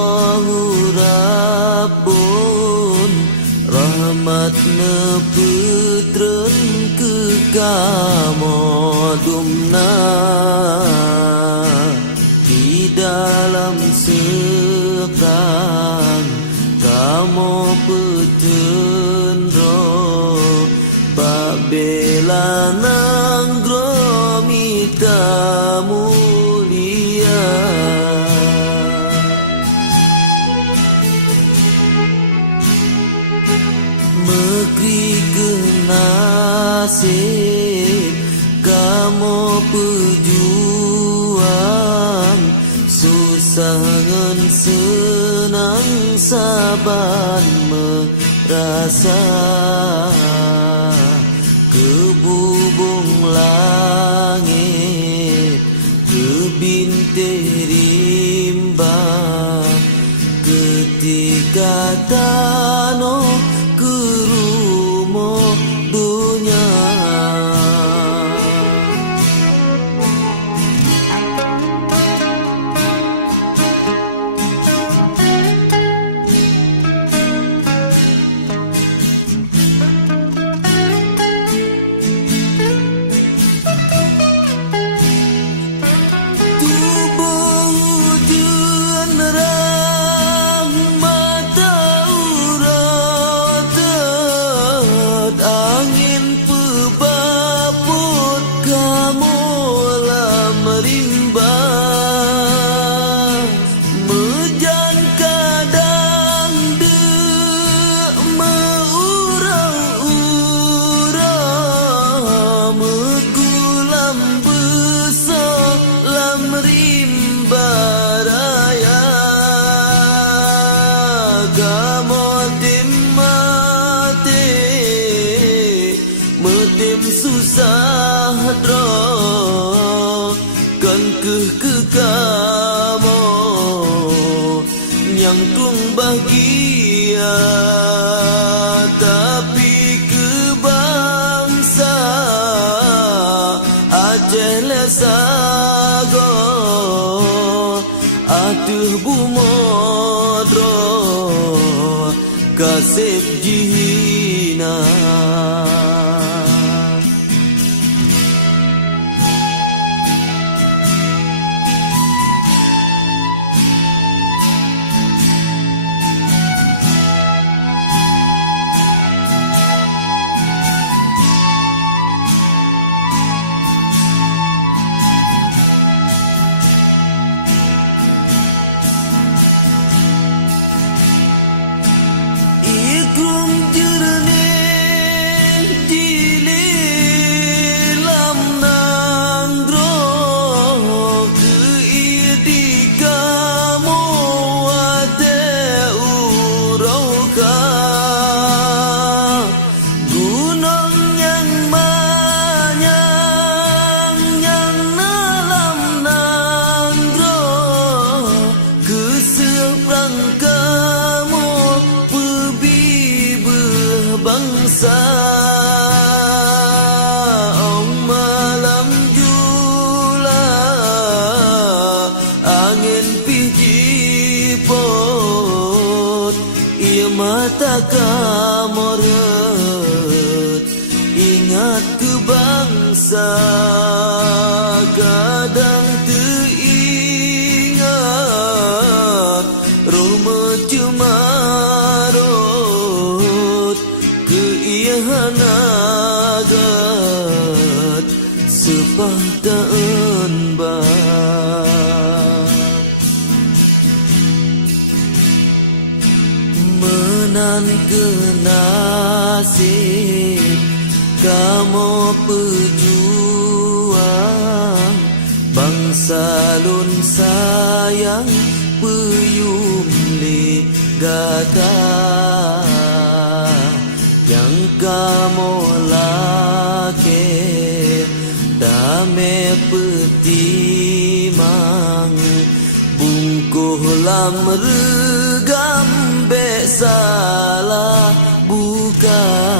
Allahu Rabbun rahmatna putren kekamodumna di dalam seberang kamu petendro babela nanggro mita mulia mekri kenasib kamu pejuang susah ngan senang saban merasa kebubung langit kebintang rimba ketika tanah kerumo dunia susah dro kan ke kamu yang tung bahagia tapi ke bangsa Aceh lesago aduh bumodro kasep jihina bangsa malam jula angin pijipot ia mata kamoret ingat ke bangsa kadang teringat rumah cemarot hanagat sepahtaan bah menan ke nasib kamu pejuang bangsa lun sayang peyum li gata yang kamu lake dame petimang bungkuh lam regam be salah bukan